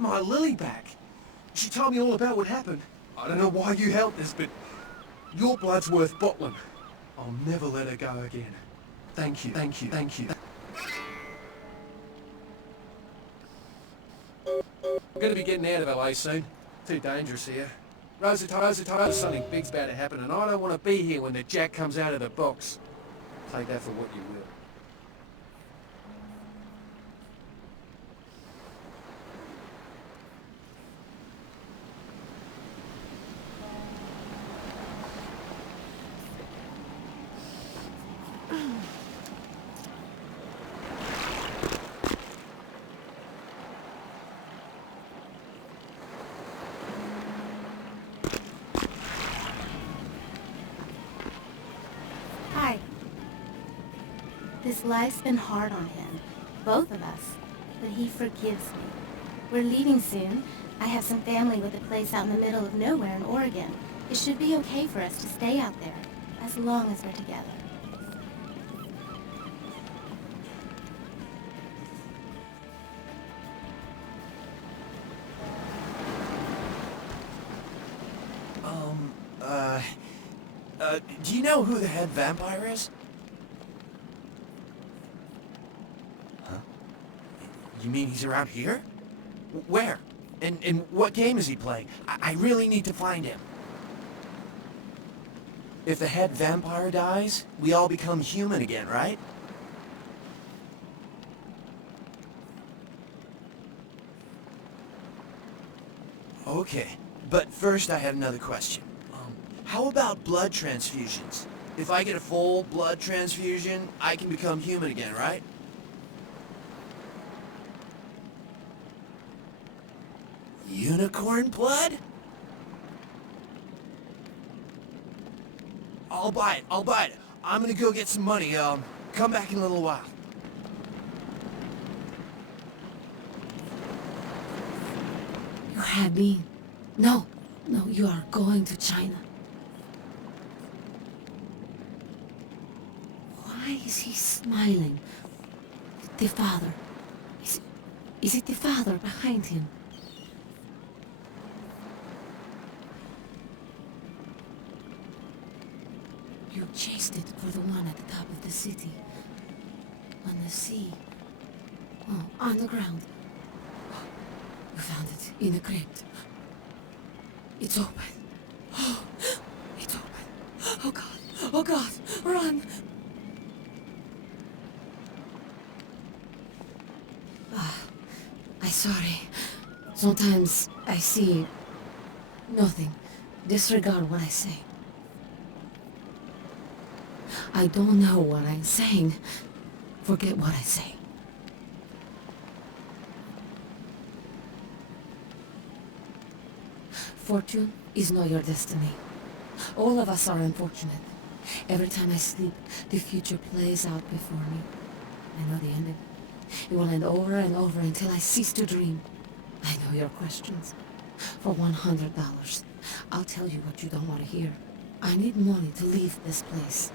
got my Lily back. She told me all about what happened. I don't know why you helped us, but your blood's worth bottling. I'll never let her go again. Thank you, thank you, thank you. I'm gonna be getting out of LA soon. Too dangerous here. Rosa told something big's about to happen, and I don't want to be here when the jack comes out of the box. Take that for what you will. Hi. This life's been hard on him, both of us, but he forgives me. We're leaving soon. I have some family with a place out in the middle of nowhere in Oregon. It should be okay for us to stay out there, as long as we're together. Do you know who the head vampire is? Huh? You mean he's around here? Where? And what game is he playing? I really need to find him. If the head vampire dies, we all become human again, right? Okay, but first I have another question. How about blood transfusions? If I get a full blood transfusion, I can become human again, right? Unicorn blood? I'll buy it. I'm gonna go get some money. Come back in a little while. You had me. No, you are going to China. Why is he smiling? The father. Is it the father behind him? You chased it for the one at the top of the city. On the sea. Oh, on the ground. You found it in the crypt. It's open. Oh, it's open. Oh God, run! I'm sorry. Sometimes I see nothing. Disregard what I say. I don't know what I'm saying. Forget what I say. Fortune is not your destiny. All of us are unfortunate. Every time I sleep, the future plays out before me. I know the ending. It will end over and over until I cease to dream. I know your questions. For $100, I'll tell you what you don't want to hear. I need money to leave this place.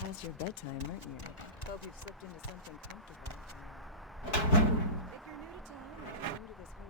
past your bedtime, aren't you? Hope you've slipped into something comfortable. If you're new to town or new to this whole...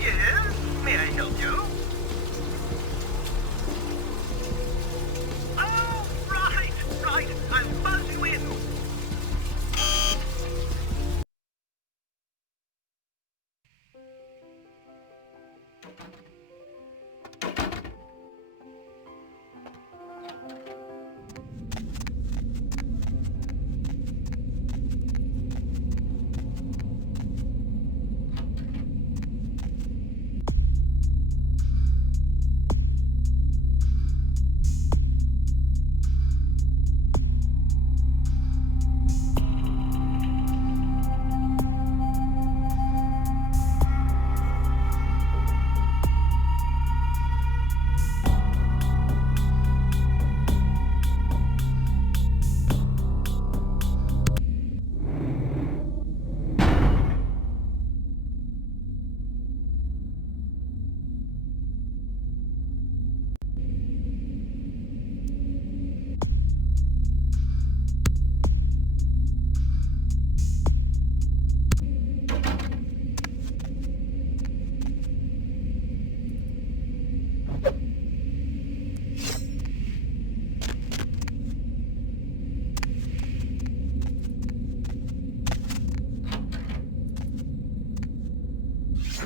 Yes, may I help you? Oh, right, I'll buzz you in.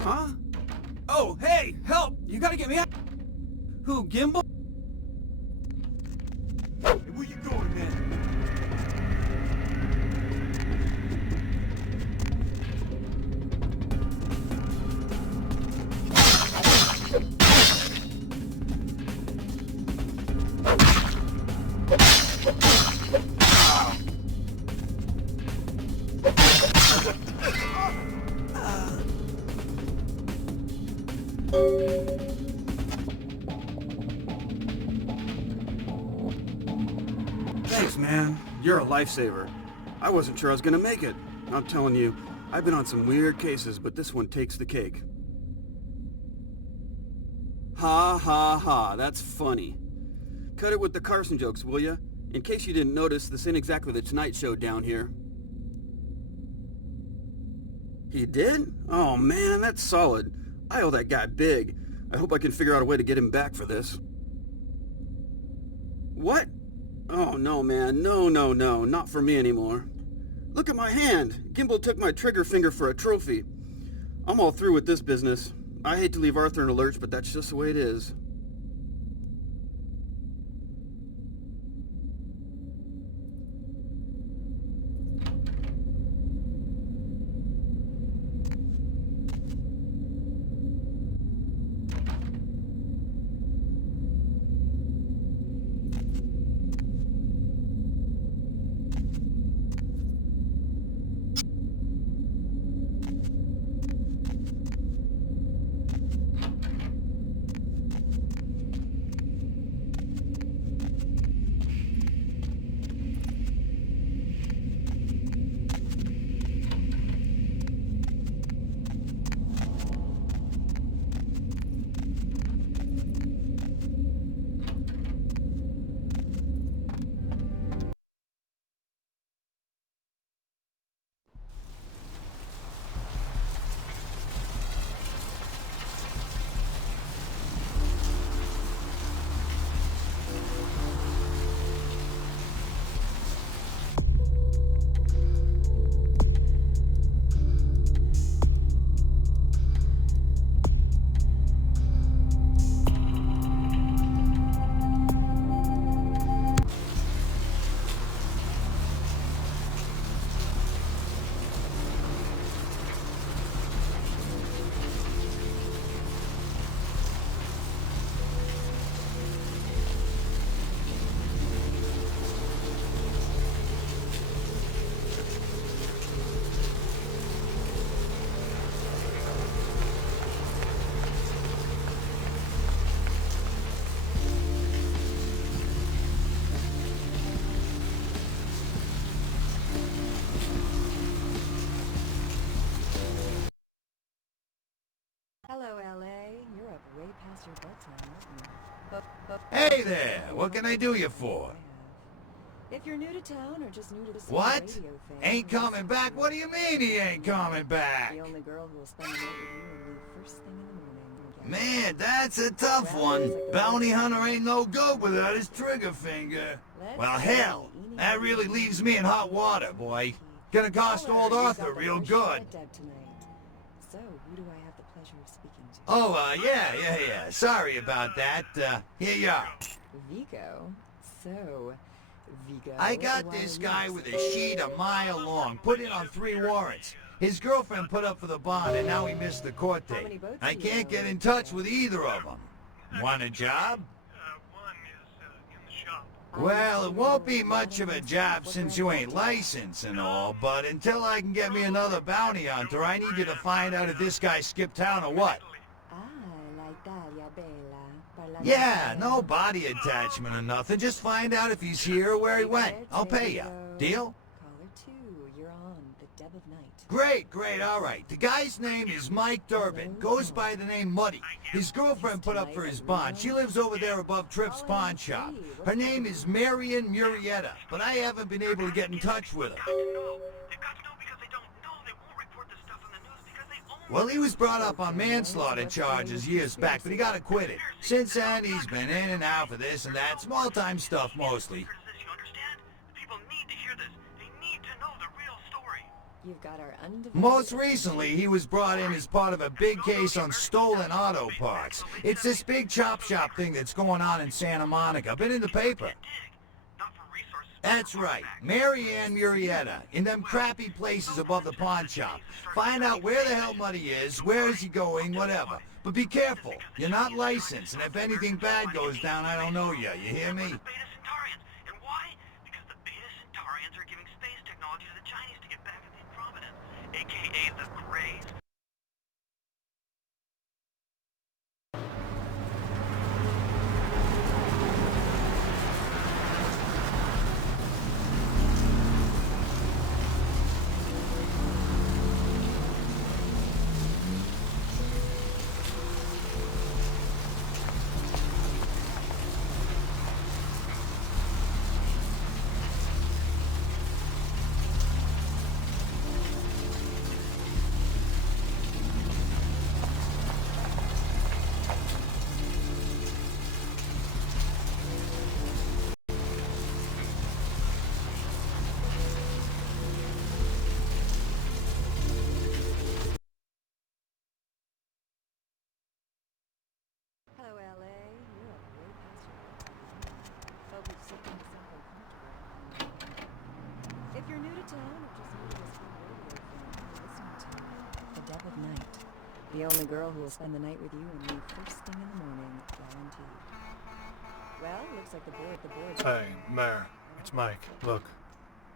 Huh? Oh, hey, help! You gotta get me out! Who, Gimbal? Hey, where you going, man? Thanks, man. You're a lifesaver. I wasn't sure I was gonna make it. I'm telling you, I've been on some weird cases, but this one takes the cake. Ha ha ha, that's funny. Cut it with the Carson jokes, will ya? In case you didn't notice, this ain't exactly the Tonight Show down here. He did? Oh man, that's solid. I owe that guy big. I hope I can figure out a way to get him back for this. What? Oh no, man. No, not for me anymore. Look at my hand. Gimbal took my trigger finger for a trophy. I'm all through with this business. I hate to leave Arthur in a lurch, but that's just the way it is. Hello, LA. You're up way past your bedtime, aren't you? Hey there, what can I do you for? If you're new to town or just new to this What? radio thing, Ain't coming back? What do you mean he ain't coming back? The only girl who will spend the night with you and leave first thing in the morning. Man, that's a tough one. Bounty hunter ain't no good without his trigger finger. Well, hell, that really leaves me in hot water, boy. Gonna cost old Arthur real good. So, who do I have the pleasure of speaking to? Oh, yeah. Sorry about that. Here you are. Vigo. So, Vigo. I got this guy with a sheet a mile long, put in on 3 warrants. His girlfriend put up for the bond, and now he missed the court date. I can't get in touch with either of them. Want a job? One is in the shop. Well, it won't be much of a job since you ain't licensed and all, but until I can get me another bounty hunter, I need you to find out if this guy skipped town or what. Ah, la Italia bella. Yeah, no body attachment or nothing. Just find out if he's here or where he went. I'll pay you. Deal? Caller 2, you're on the Deb of Night. Great, all right. The guy's name is Mike Durbin. Goes by the name Muddy. His girlfriend put up for his bond. She lives over there above Tripp's pawn shop. Her name is Marion Murrieta, but I haven't been able to get in touch with her. No, they've got to know because they don't know. They won't report this stuff on the news because they own Well, he was brought up on manslaughter charges years back, but he got acquitted. Since then, he's been in and out for this and that, small-time stuff mostly. this. You understand? The people need to hear this. They need to know the real story. You've got our undivided... Most recently, he was brought in as part of a big case on stolen auto parts. It's this big chop shop thing that's going on in Santa Monica. Been in the paper. Not for resources. That's right, Marianne Murrieta, in them crappy places above the pawn shop. Find out where the hell Muddy is, where is he going, whatever. But be careful, you're not licensed, and if anything bad goes down, I don't know you hear me? The Beta Centaurians. And why? Because the Beta Centaurians are giving space technology to the Chinese to get back at the Providence, aka the Greys. Hello, LA. You're up way past your bedtime. Hope you've slipped into something comfortable. If you're new to town or just new to this whole radio thing, you're listening to the Deb of Night. The only girl who will spend the night with you and leave first thing in the morning, guaranteed. Well, looks like the board's... Hey, Mayor, it's Mike. Look,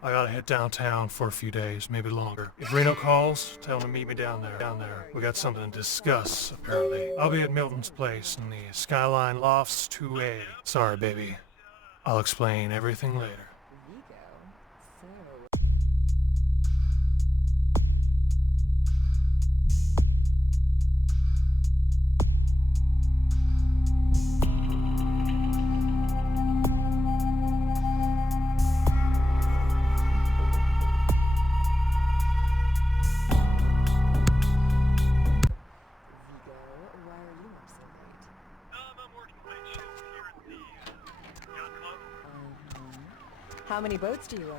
I gotta hit downtown for a few days, maybe longer. If Reno calls, tell him to meet me down there. We got something to discuss, apparently. I'll be at Milton's place in the Skyline Lofts 2A. Sorry, baby. I'll explain everything later. Vigo. So... I'm working late shift here at the yacht club. How many boats do you own?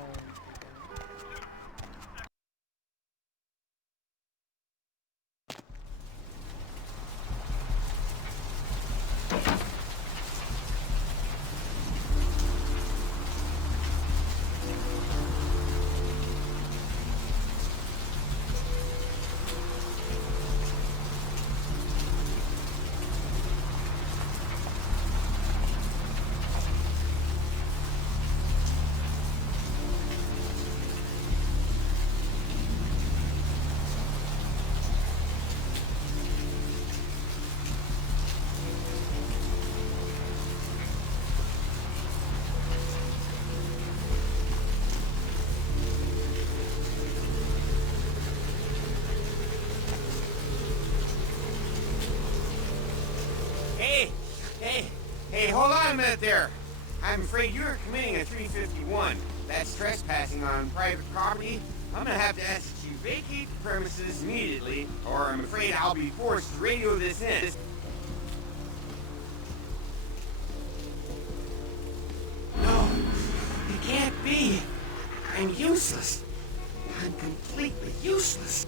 a minute there. I'm afraid you're committing a 351. That's trespassing on private property. I'm gonna have to ask that you vacate the premises immediately, or I'm afraid I'll be forced to radio this in. No, it can't be. I'm useless. I'm completely useless.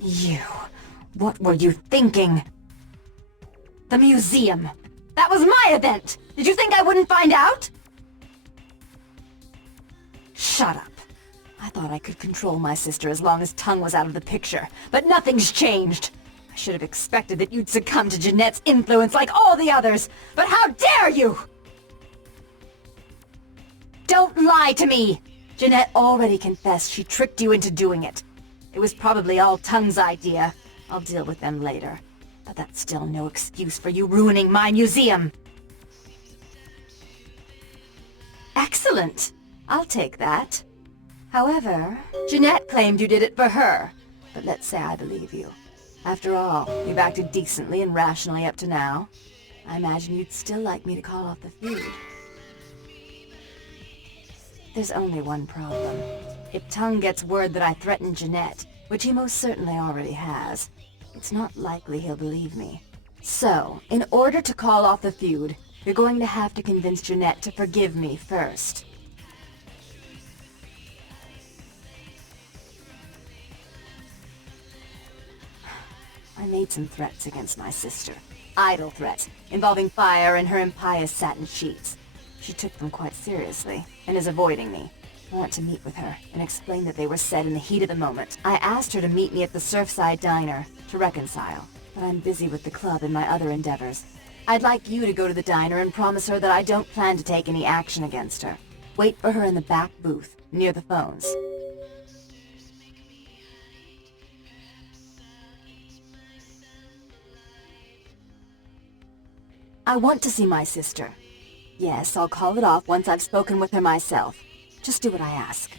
You. What were you thinking? The museum. That was my event! Did you think I wouldn't find out? Shut up. I thought I could control my sister as long as Tongue was out of the picture, but nothing's changed. I should have expected that you'd succumb to Jeanette's influence like all the others, but how dare you! Don't lie to me! Jeanette already confessed she tricked you into doing it. It was probably all Tongue's idea. I'll deal with them later. But that's still no excuse for you ruining my museum. Excellent. I'll take that. However, Jeanette claimed you did it for her. But let's say I believe you. After all, you've acted decently and rationally up to now. I imagine you'd still like me to call off the feud. there's only one problem. If Tung gets word that I threatened Jeanette, which he most certainly already has, it's not likely he'll believe me. So, in order to call off the feud, you're going to have to convince Jeanette to forgive me first. I made some threats against my sister. Idle threats, involving fire and her impious satin sheets. She took them quite seriously, and is avoiding me. I want to meet with her, and explain that they were said in the heat of the moment. I asked her to meet me at the Surfside Diner, to reconcile, but I'm busy with the club and my other endeavors. I'd like you to go to the diner and promise her that I don't plan to take any action against her. Wait for her in the back booth, near the phones. I want to see my sister. Yes, I'll call it off once I've spoken with her myself. Just do what I ask.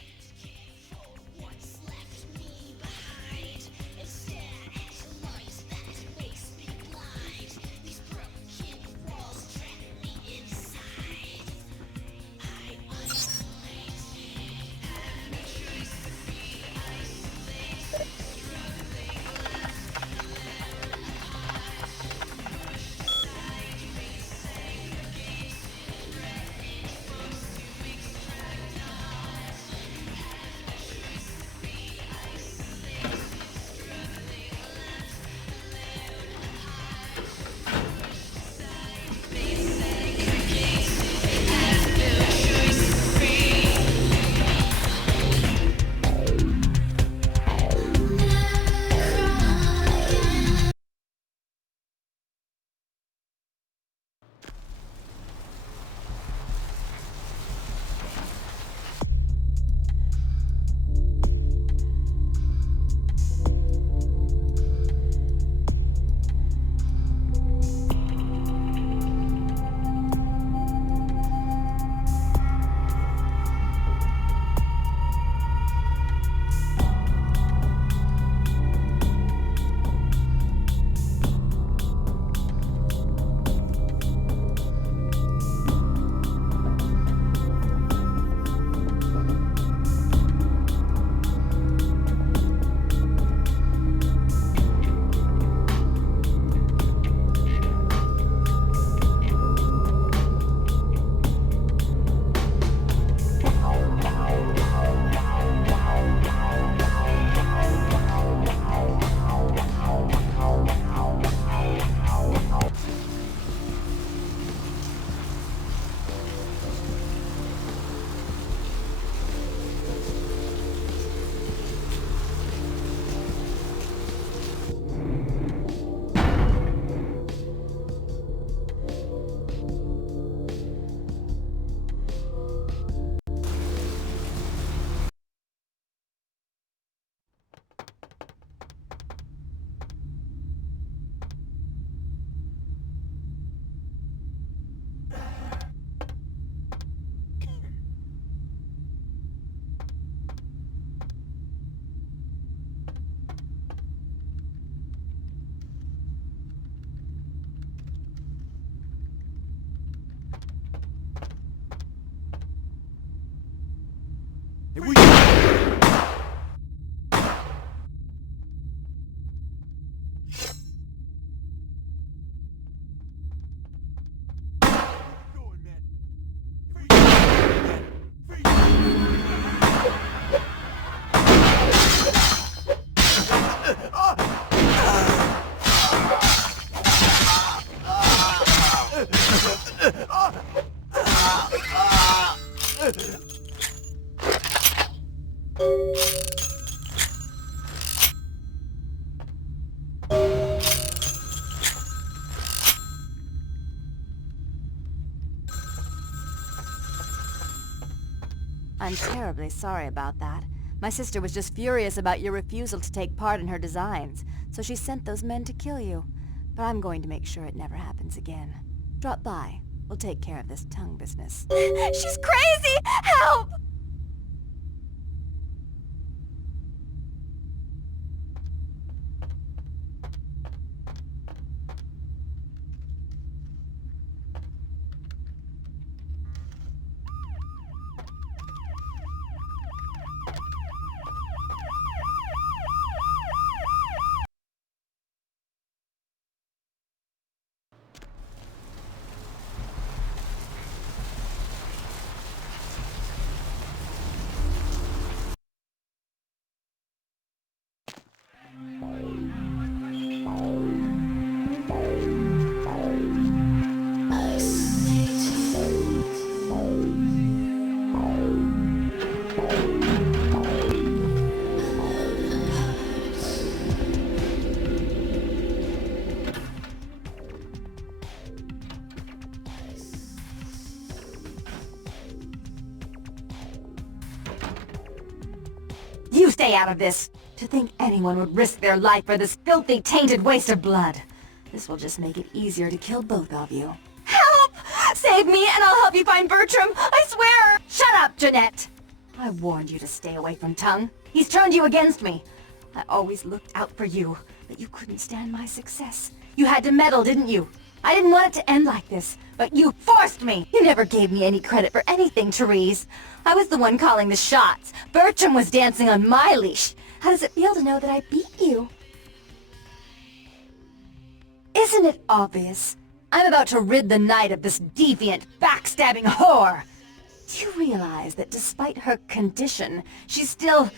I'm terribly sorry about that. My sister was just furious about your refusal to take part in her designs, so she sent those men to kill you. But I'm going to make sure it never happens again. Drop by. We'll take care of this tongue business. She's crazy! Help! stay out of this. To think anyone would risk their life for this filthy, tainted waste of blood. This will just make it easier to kill both of you. Help! Save me and I'll help you find Bertram, I swear! Shut up, Jeanette! I warned you to stay away from Tongue. He's turned you against me. I always looked out for you, but you couldn't stand my success. You had to meddle, didn't you? I didn't want it to end like this, but you forced me! You never gave me any credit for anything, Therese. I was the one calling the shots. Bertram was dancing on my leash. How does it feel to know that I beat you? Isn't it obvious? I'm about to rid the night of this deviant, backstabbing whore! Do you realize that despite her condition, she still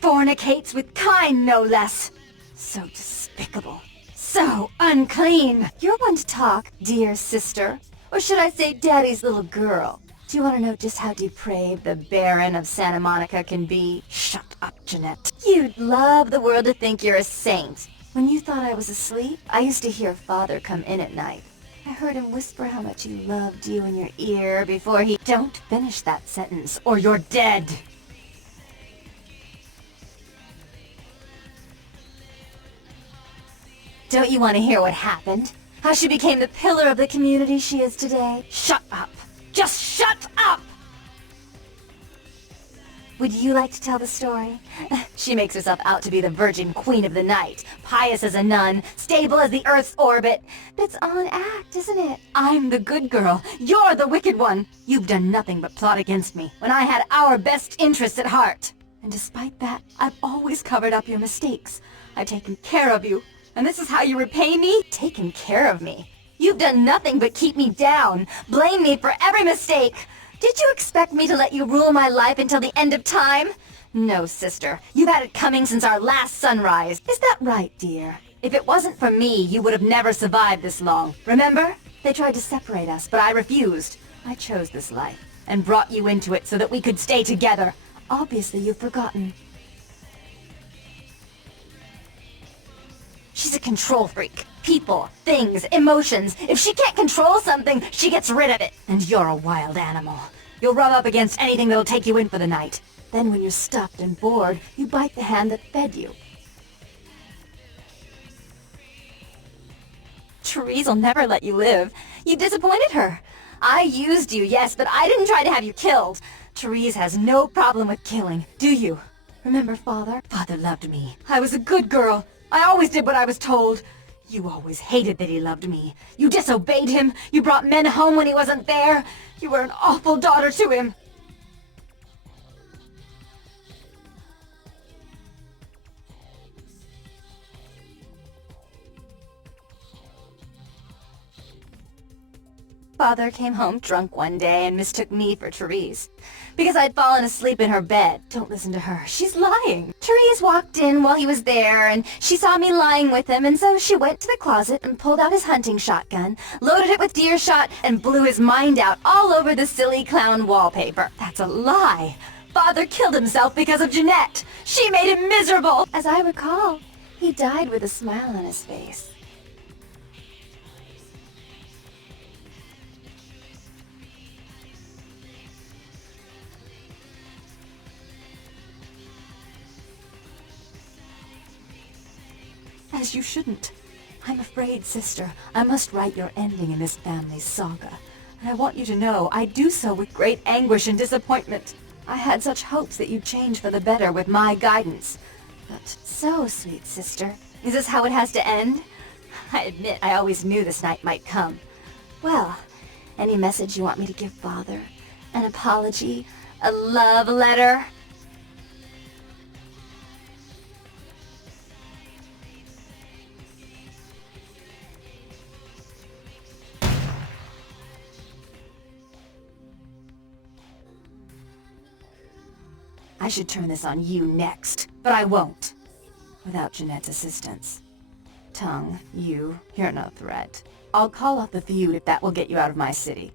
fornicates with Kine, no less? So despicable. So unclean. You're one to talk, dear sister. Or should I say daddy's little girl? Do you want to know just how depraved the Baron of Santa Monica can be? Shut up, Jeanette. You'd love the world to think you're a saint. When you thought I was asleep, I used to hear Father come in at night. I heard him whisper how much he loved you in your ear before he... Don't finish that sentence, or you're dead! Don't you want to hear what happened? How she became the pillar of the community she is today? Shut up! Just shut up! Would you like to tell the story? She makes herself out to be the Virgin Queen of the Night, pious as a nun, stable as the Earth's orbit. But it's all an act, isn't it? I'm the good girl. You're the wicked one. You've done nothing but plot against me when I had our best interests at heart. And despite that, I've always covered up your mistakes. I've taken care of you. And this is how you repay me? Taken care of me. You've done nothing but keep me down, blame me for every mistake. Did you expect me to let you rule my life until the end of time? No, sister. You've had it coming since our last sunrise. Is that right, dear? If it wasn't for me, you would have never survived this long. Remember? They tried to separate us, but I refused. I chose this life, and brought you into it so that we could stay together. Obviously, you've forgotten. She's a control freak. People, things, emotions. If she can't control something, she gets rid of it. And you're a wild animal. You'll rub up against anything that'll take you in for the night. Then when you're stuffed and bored, you bite the hand that fed you. Therese will never let you live. You disappointed her. I used you, yes, but I didn't try to have you killed. Therese has no problem with killing, do you? Remember Father? Father loved me. I was a good girl. I always did what I was told. You always hated that he loved me. You disobeyed him. You brought men home when he wasn't there. You were an awful daughter to him. Father came home drunk one day and mistook me for Therese. Because I'd fallen asleep in her bed. Don't listen to her. She's lying. Therese walked in while he was there, and she saw me lying with him, and so she went to the closet and pulled out his hunting shotgun, loaded it with deer shot, and blew his mind out all over the silly clown wallpaper. That's a lie. Father killed himself because of Jeanette. She made him miserable. As I recall, he died with a smile on his face. As you shouldn't. I'm afraid, sister, I must write your ending in this family's saga. And I want you to know I do so with great anguish and disappointment. I had such hopes that you'd change for the better with my guidance. But so, sweet sister, is this how it has to end? I admit I always knew this night might come. Well, any message you want me to give Father? An apology? A love letter? I should turn this on you next, but I won't. Without Jeanette's assistance. Tongue, you're no threat. I'll call off the feud if that will get you out of my city.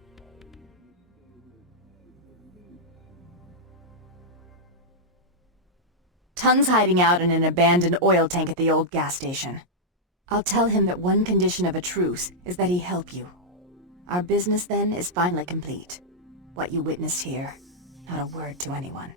Tongue's hiding out in an abandoned oil tank at the old gas station. I'll tell him that one condition of a truce is that he help you. Our business then is finally complete. What you witnessed here, not a word to anyone.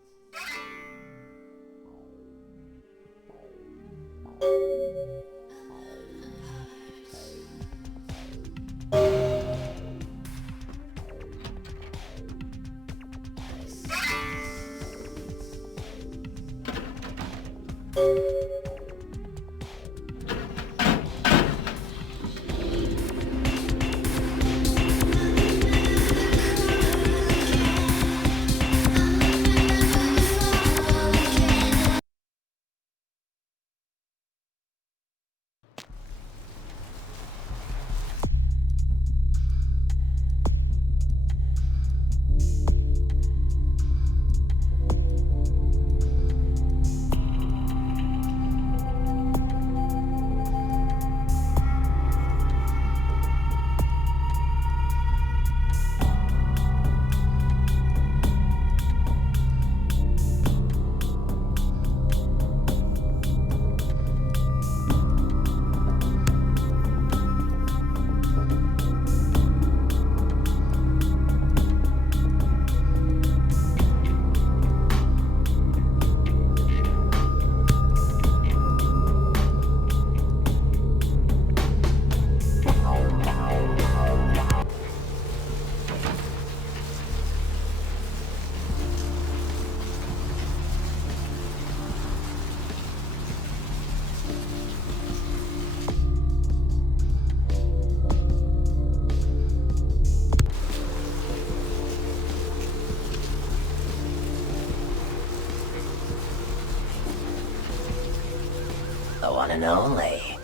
The one and only.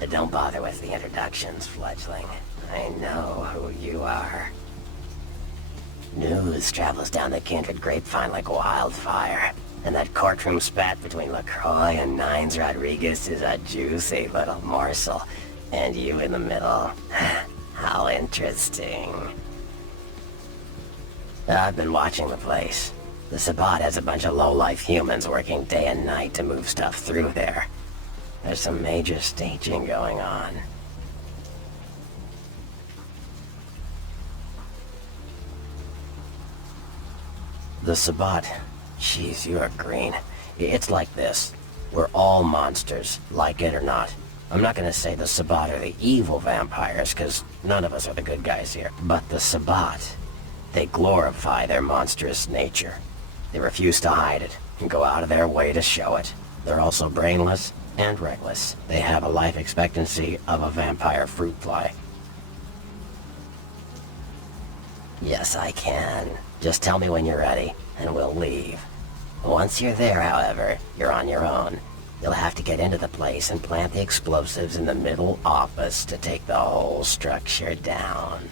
But don't bother with the introductions, fledgling. I know who you are. News travels down the kindred grapevine like wildfire. And that courtroom spat between LaCroix and Nines Rodriguez is a juicy little morsel. And you in the middle. How interesting. I've been watching the place. The Sabbat has a bunch of low-life humans working day and night to move stuff through there. There's some major staging going on. The Sabbat. Jeez, you are green. It's like this. We're all monsters, like it or not. I'm not gonna say the Sabbat are the evil vampires, because none of us are the good guys here. But the Sabbat, they glorify their monstrous nature. They refuse to hide it, and go out of their way to show it. They're also brainless and reckless. They have a life expectancy of a vampire fruit fly. Yes, I can. Just tell me when you're ready, and we'll leave. Once you're there, however, you're on your own. You'll have to get into the place and plant the explosives in the middle office to take the whole structure down.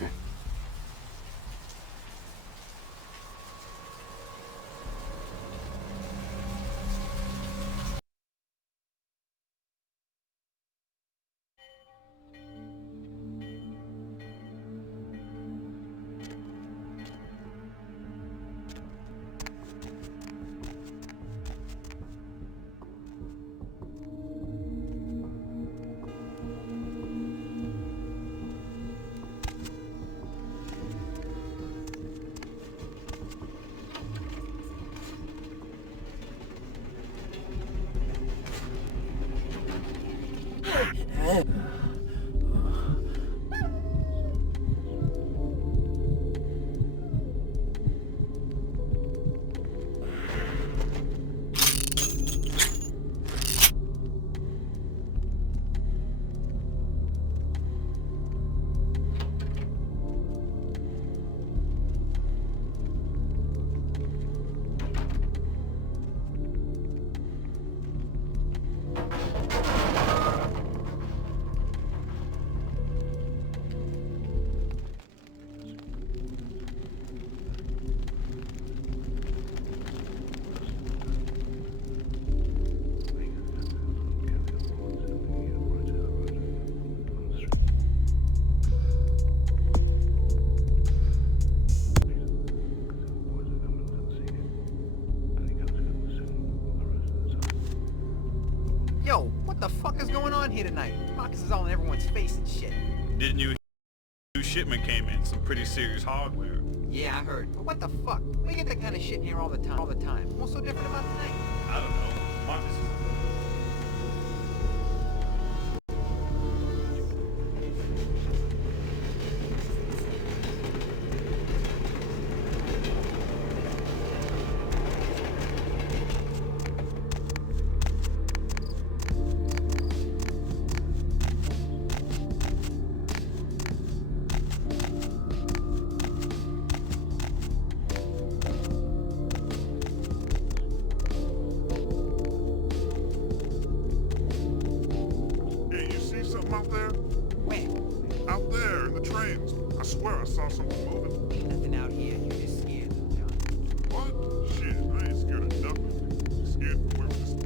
Yo, what the fuck is going on here tonight? Marcus is all in everyone's face and shit. Didn't you? New shipment came in, some pretty serious hardware. Yeah, I heard. But what the fuck? We get that kind of shit in here all the time. What's so different about tonight? I don't know. Marcus Something out there? Where? Out there in the trains. I swear I saw something moving. Ain't nothing out here. You're just scared, John. What? Shit, I ain't scared of nothing. Scared for where this...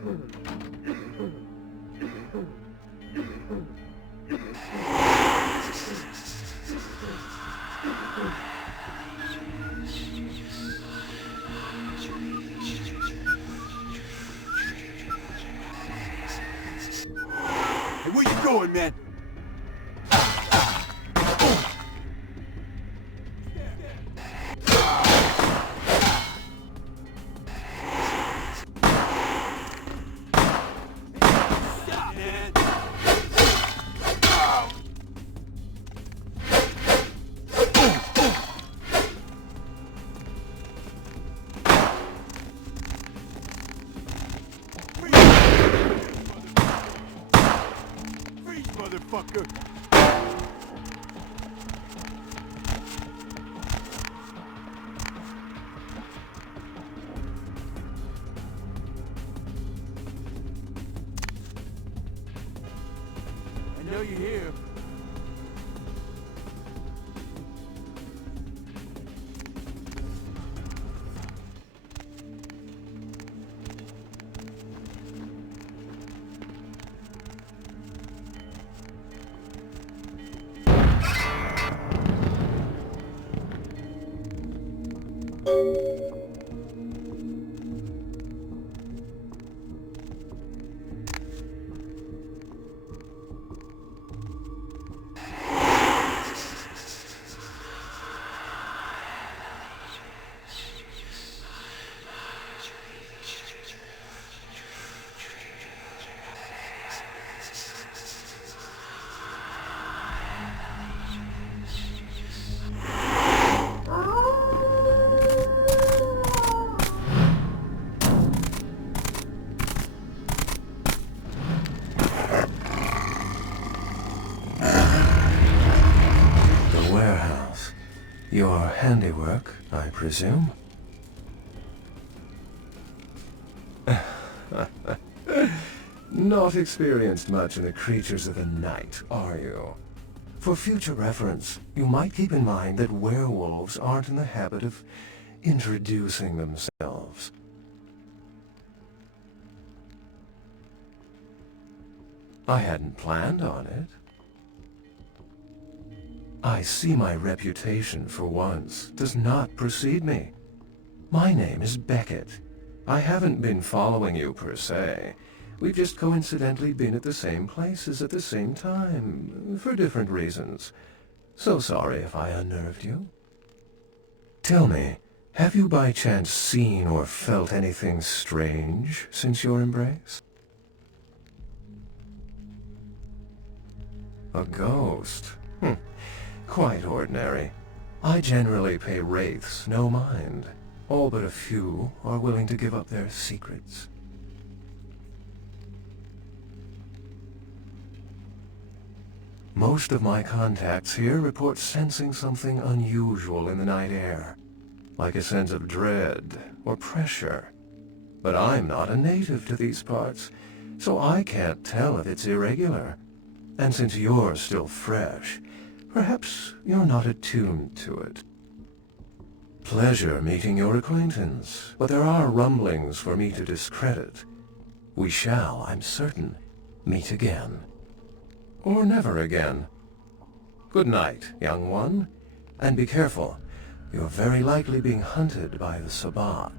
Hey, where you going, man? Freeze, motherfucker! I know you're here. Your handiwork, I presume? Not experienced much in the creatures of the night, are you? For future reference, you might keep in mind that werewolves aren't in the habit of introducing themselves. I hadn't planned on it. I see my reputation, for once, does not precede me. My name is Beckett. I haven't been following you per se. We've just coincidentally been at the same places at the same time, for different reasons. So sorry if I unnerved you. Tell me, have you by chance seen or felt anything strange since your embrace? A ghost? Quite ordinary. I generally pay wraiths no mind. All but a few are willing to give up their secrets. Most of my contacts here report sensing something unusual in the night air, like a sense of dread or pressure. But I'm not a native to these parts, so I can't tell if it's irregular. And since you're still fresh, perhaps you're not attuned to it. Pleasure meeting your acquaintance, but there are rumblings for me to discredit. We shall, I'm certain, meet again. Or never again. Good night, young one, and be careful. You're very likely being hunted by the Sabbat.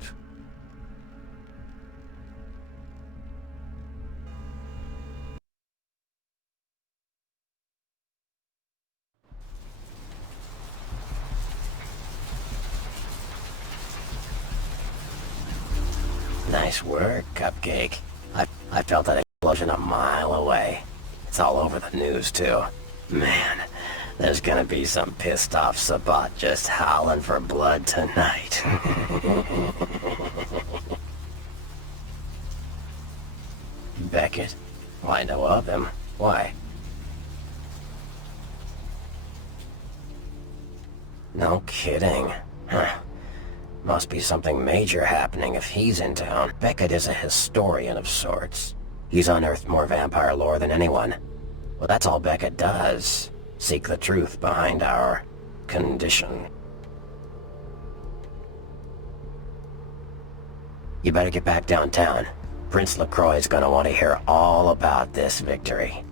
Nice work, Cupcake. I felt that explosion a mile away. It's all over the news, too. Man, there's gonna be some pissed off Sabbat just howling for blood tonight. Beckett? Well, I know of him. Why? No kidding. Huh. Must be something major happening if he's in town. Beckett is a historian of sorts. He's unearthed more vampire lore than anyone. Well, that's all Beckett does. Seek the truth behind our condition. You better get back downtown. Prince LaCroix's gonna want to hear all about this victory.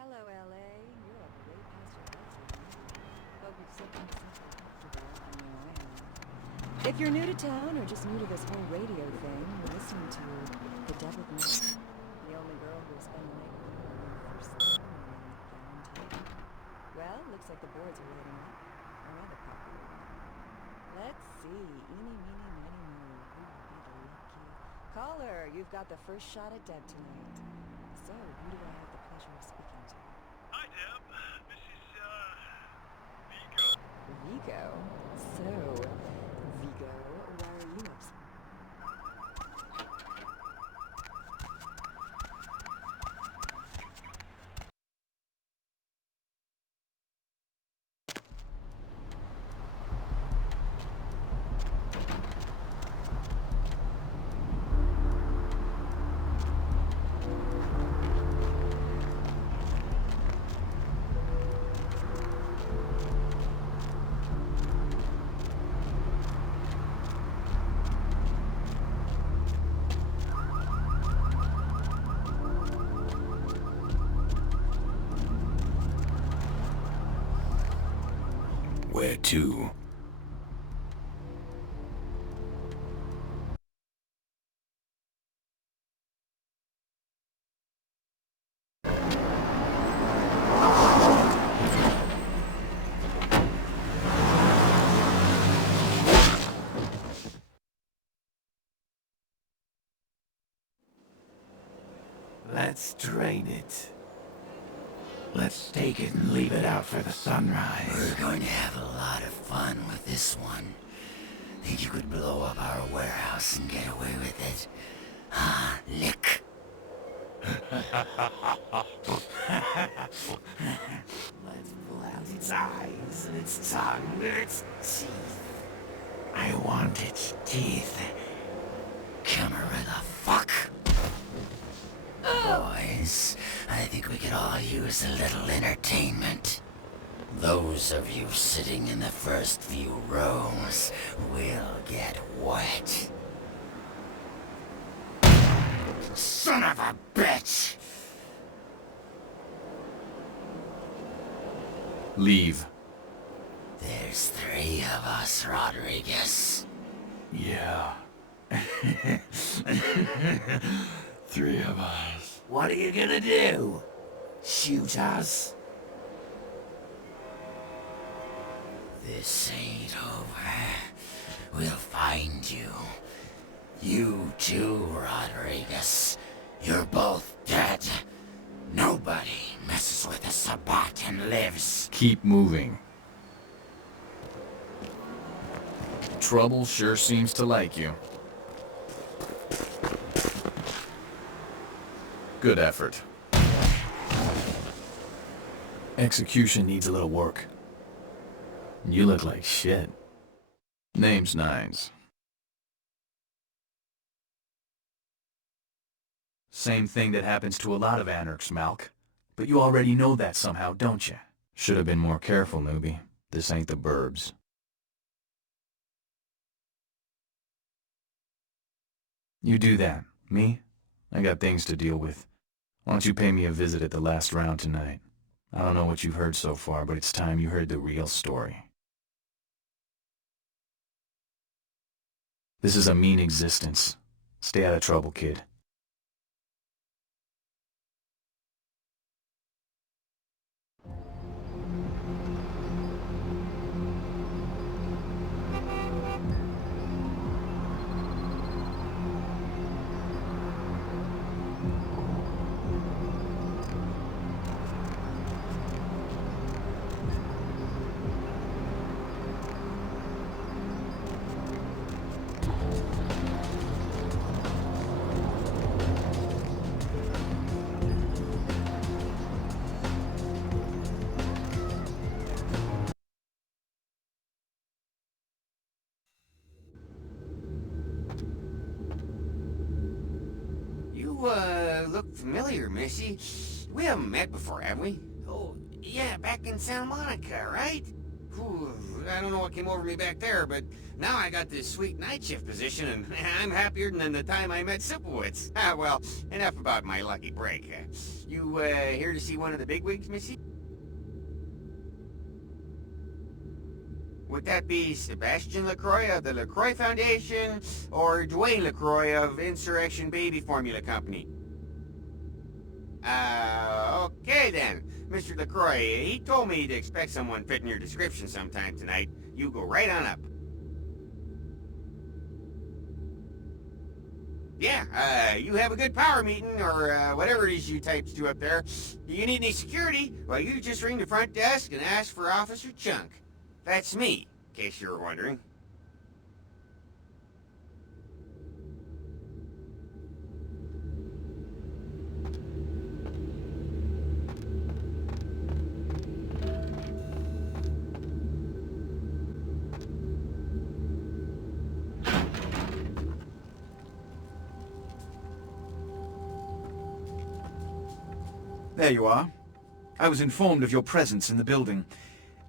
Hello, LA. You're up way past your bedtime. Hope you've slept in something comfortable. I know I have. If you're new to town or just new to this whole radio thing, you're listening to The Deviled Night. The only girl who will spend the night with you on your first time, guaranteed. Well, looks like the boards are loading up. A rather popular one. Let's see. Eeny, meeny, miny, moe. Who will be the lucky caller? You've got the first shot at Deb tonight. So, who do I have the pleasure of speaking to? Hi, Deb. This is, Vigo. Vigo? So, Vigo, why are you upset? Where to? Let's drain it. Let's take it and leave it out for the sunrise. We're going to have a lot of fun with this one. Think you could blow up our warehouse and get away with it? Ah, lick. Let's pull out its eyes and its tongue and its teeth. I want its teeth. Camera the fuck. Boys, I think we could all use a little entertainment. Those of you sitting in the first few rows will get wet. Son of a bitch! Leave. There's 3 of us, Rodriguez. Yeah. 3 of us. What are you gonna do? Shoot us? This ain't over. We'll find you. You too, Rodriguez. You're both dead. Nobody messes with a Sabbat and lives. Keep moving. Trouble sure seems to like you. Good effort. Execution needs a little work. You look like shit. Name's Nines. Same thing that happens to a lot of anarchs, Malk. But you already know that somehow, don't you? Should have been more careful, newbie. This ain't the burbs. You do that. Me? I got things to deal with. Why don't you pay me a visit at the last round tonight? I don't know what you've heard so far, but it's time you heard the real story. This is a mean existence. Stay out of trouble, kid. Look familiar, Missy. We haven't met before, have we? Oh, yeah, back in Santa Monica, right? Whew, I don't know what came over me back there, but now I got this sweet night shift position, and I'm happier than the time I met Sipowicz. Ah, well, enough about my lucky break. You, here to see one of the bigwigs, Missy? Would that be Sebastian LaCroix of the LaCroix Foundation, or Dwayne LaCroix of Insurrection Baby Formula Company? Okay then. Mr. LaCroix, he told me to expect someone fitting your description sometime tonight. You go right on up. Yeah, you have a good power meeting, or whatever it is you types do up there. Do you need any security? Well, you just ring the front desk and ask for Officer Chunk. That's me, in case you were wondering. There you are. I was informed of your presence in the building.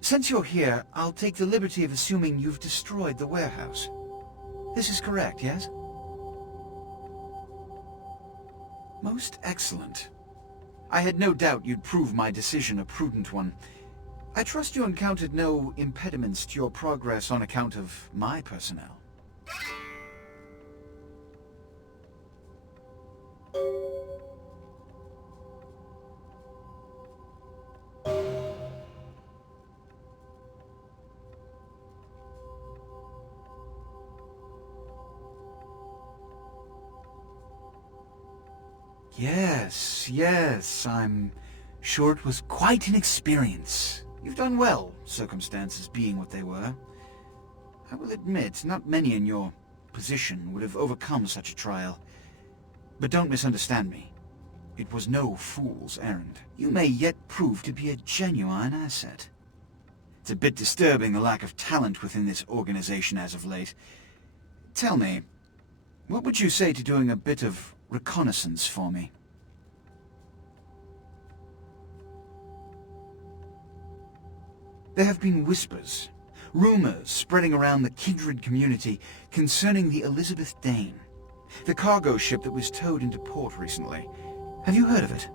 Since you're here, I'll take the liberty of assuming you've destroyed the warehouse. This is correct, yes? Most excellent. I had no doubt you'd prove my decision a prudent one. I trust you encountered no impediments to your progress on account of my personnel. Yes, I'm sure it was quite an experience. You've done well, circumstances being what they were. I will admit, not many in your position would have overcome such a trial. But don't misunderstand me. It was no fool's errand. You may yet prove to be a genuine asset. It's a bit disturbing the lack of talent within this organization as of late. Tell me, what would you say to doing a bit of reconnaissance for me? There have been whispers, rumors spreading around the kindred community concerning the Elizabeth Dane, the cargo ship that was towed into port recently. Have you heard of it?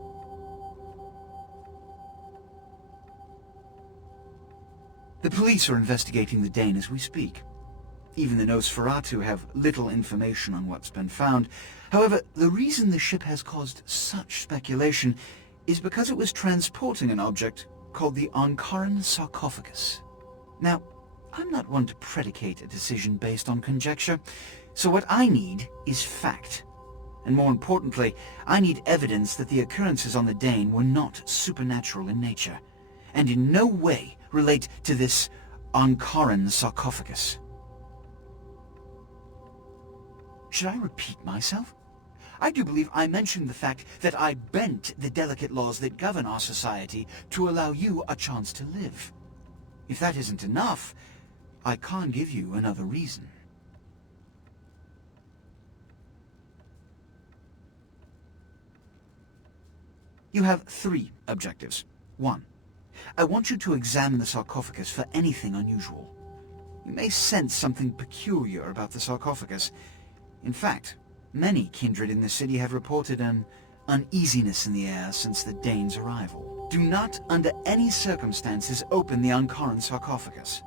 The police are investigating the Dane as we speak. Even the Nosferatu have little information on what's been found. However, the reason the ship has caused such speculation is because it was transporting an object called the Ankaran sarcophagus. Now, I'm not one to predicate a decision based on conjecture, so what I need is fact. And more importantly, I need evidence that the occurrences on the Dane were not supernatural in nature, and in no way relate to this Ankaran sarcophagus. Should I repeat myself? I do believe I mentioned the fact that I bent the delicate laws that govern our society to allow you a chance to live. If that isn't enough, I can't give you another reason. You have 3 objectives. 1. I want you to examine the sarcophagus for anything unusual. You may sense something peculiar about the sarcophagus. In fact, many kindred in the city have reported an uneasiness in the air since the Dane's arrival. Do not, under any circumstances, open the Ankaran sarcophagus.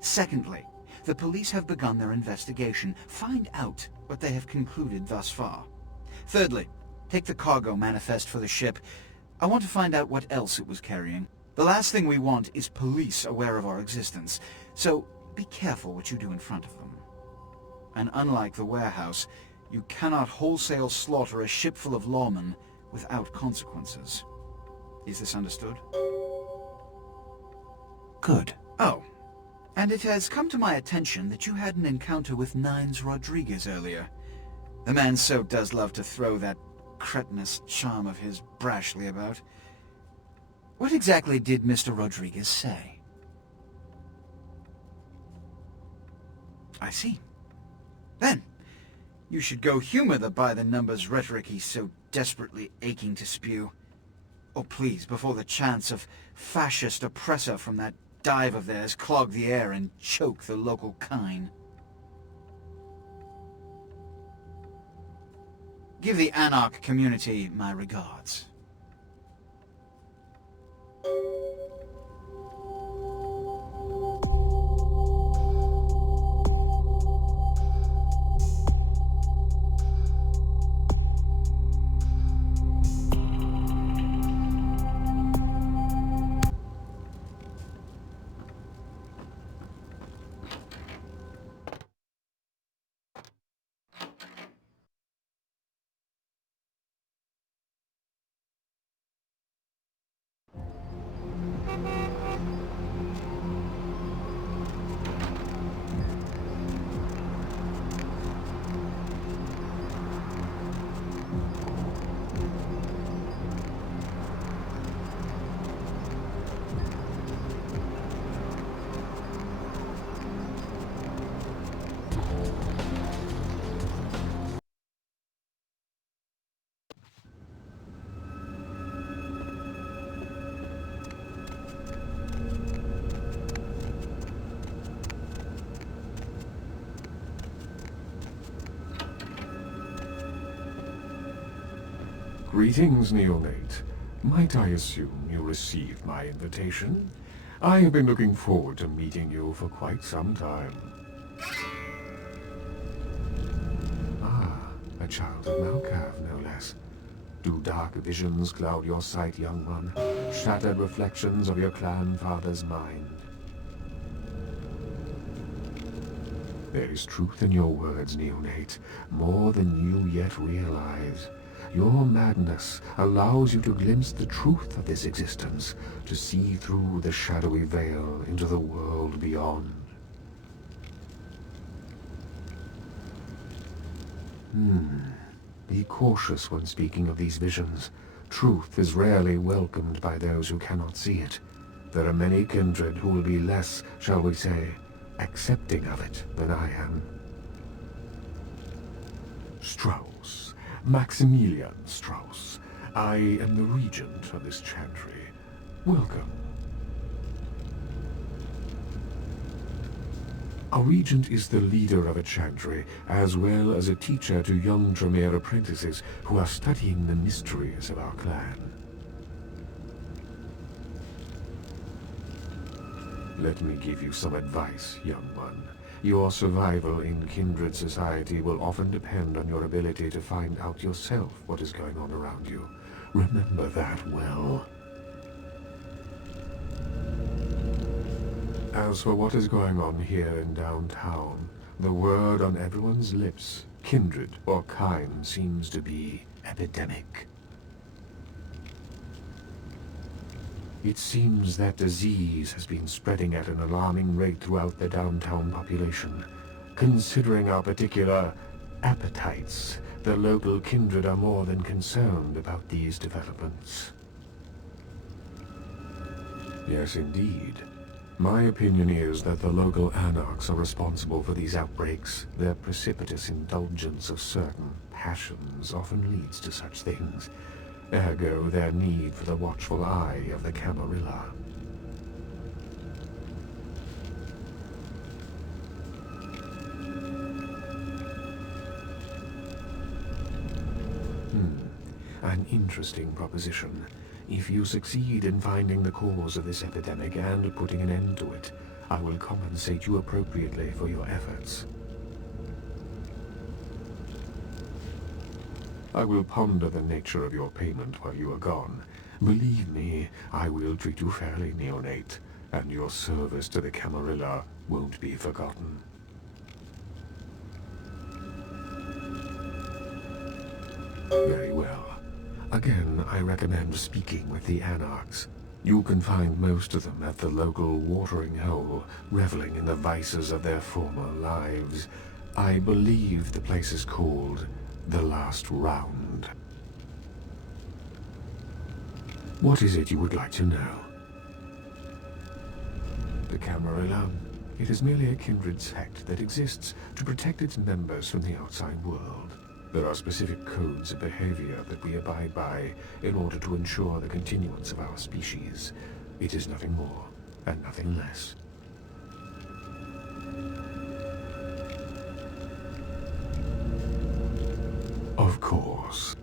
Secondly, the police have begun their investigation. Find out what they have concluded thus far. Thirdly, take the cargo manifest for the ship. I want to find out what else it was carrying. The last thing we want is police aware of our existence, so be careful what you do in front of them. And unlike the warehouse, you cannot wholesale slaughter a ship full of lawmen without consequences. Is this understood? Good. Oh, and it has come to my attention that you had an encounter with Nines Rodriguez earlier. The man so does love to throw that cretinous charm of his brashly about. What exactly did Mr. Rodriguez say? I see. Then, you should go humor the by-the-numbers rhetoric he's so desperately aching to spew. Oh, please, before the chance of fascist oppressor from that dive of theirs clog the air and choke the local kine. Give the Anarch community my regards. Greetings, neonate. Might I assume you received my invitation? I have been looking forward to meeting you for quite some time. Ah, a child of Malkav, no less. Do dark visions cloud your sight, young one? Shattered reflections of your clan father's mind? There is truth in your words, neonate, more than you yet realize. Your madness allows you to glimpse the truth of this existence, to see through the shadowy veil into the world beyond. Be cautious when speaking of these visions. Truth is rarely welcomed by those who cannot see it. There are many kindred who will be less, shall we say, accepting of it than I am. Strauss. Maximilian Strauss. I am the regent of this chantry. Welcome. A regent is the leader of a chantry, as well as a teacher to young Tremere apprentices who are studying the mysteries of our clan. Let me give you some advice, young one. Your survival in kindred society will often depend on your ability to find out yourself what is going on around you. Remember that well. As for what is going on here in downtown, the word on everyone's lips, kindred or kind, seems to be epidemic. It seems that disease has been spreading at an alarming rate throughout the downtown population. Considering our particular appetites, the local kindred are more than concerned about these developments. Yes, indeed. My opinion is that the local anarchs are responsible for these outbreaks. Their precipitous indulgence of certain passions often leads to such things. Ergo, their need for the watchful eye of the Camarilla. An interesting proposition. If you succeed in finding the cause of this epidemic and putting an end to it, I will compensate you appropriately for your efforts. I will ponder the nature of your payment while you are gone. Believe me, I will treat you fairly, neonate, and your service to the Camarilla won't be forgotten. Very well. Again, I recommend speaking with the Anarchs. You can find most of them at the local watering hole, reveling in the vices of their former lives. I believe the place is called The Last Round. What is it you would like to know? The Camarilla. It is merely a kindred sect that exists to protect its members from the outside world. There are specific codes of behavior that we abide by in order to ensure the continuance of our species. It is nothing more and nothing less. Of course.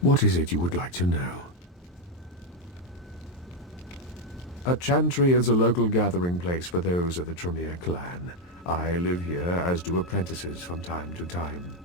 What is it you would like to know? A chantry is a local gathering place for those of the Tremere clan. I live here, as do apprentices from time to time.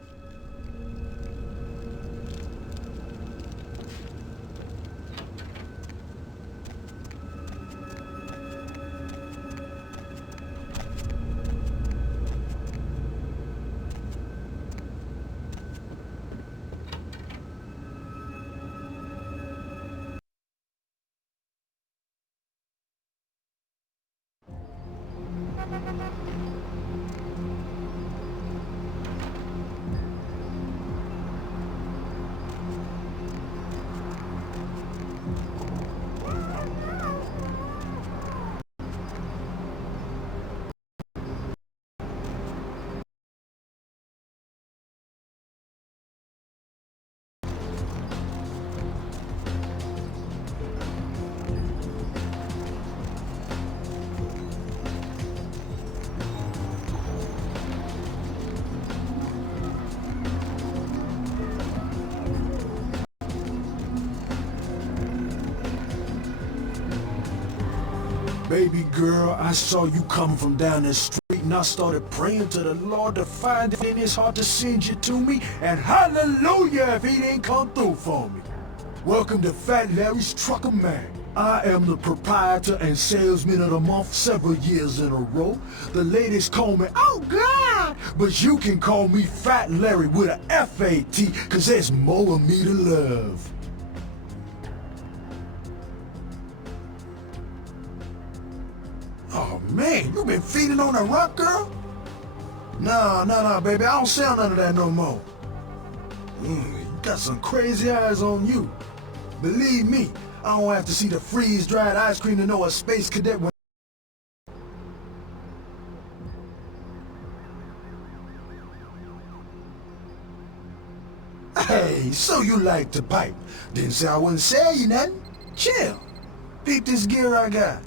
Baby girl, I saw you coming from down the street and I started praying to the Lord to find it in his heart to send you to me, and hallelujah if he didn't come through for me. Welcome to Fat Larry's Trucker Man. I am the proprietor and salesman of the month several years in a row. The ladies call me, oh God, but you can call me Fat Larry with a F-A-T, cause there's more of me to love. Oh man, you been feeding on that rock, girl? Nah, baby, I don't sell none of that no more. You got some crazy eyes on you. Believe me, I don't have to see the freeze-dried ice cream to know a space cadet went. Hey, so you like to pipe. Didn't say I wouldn't sell you nothing. Chill. Peep this gear I got.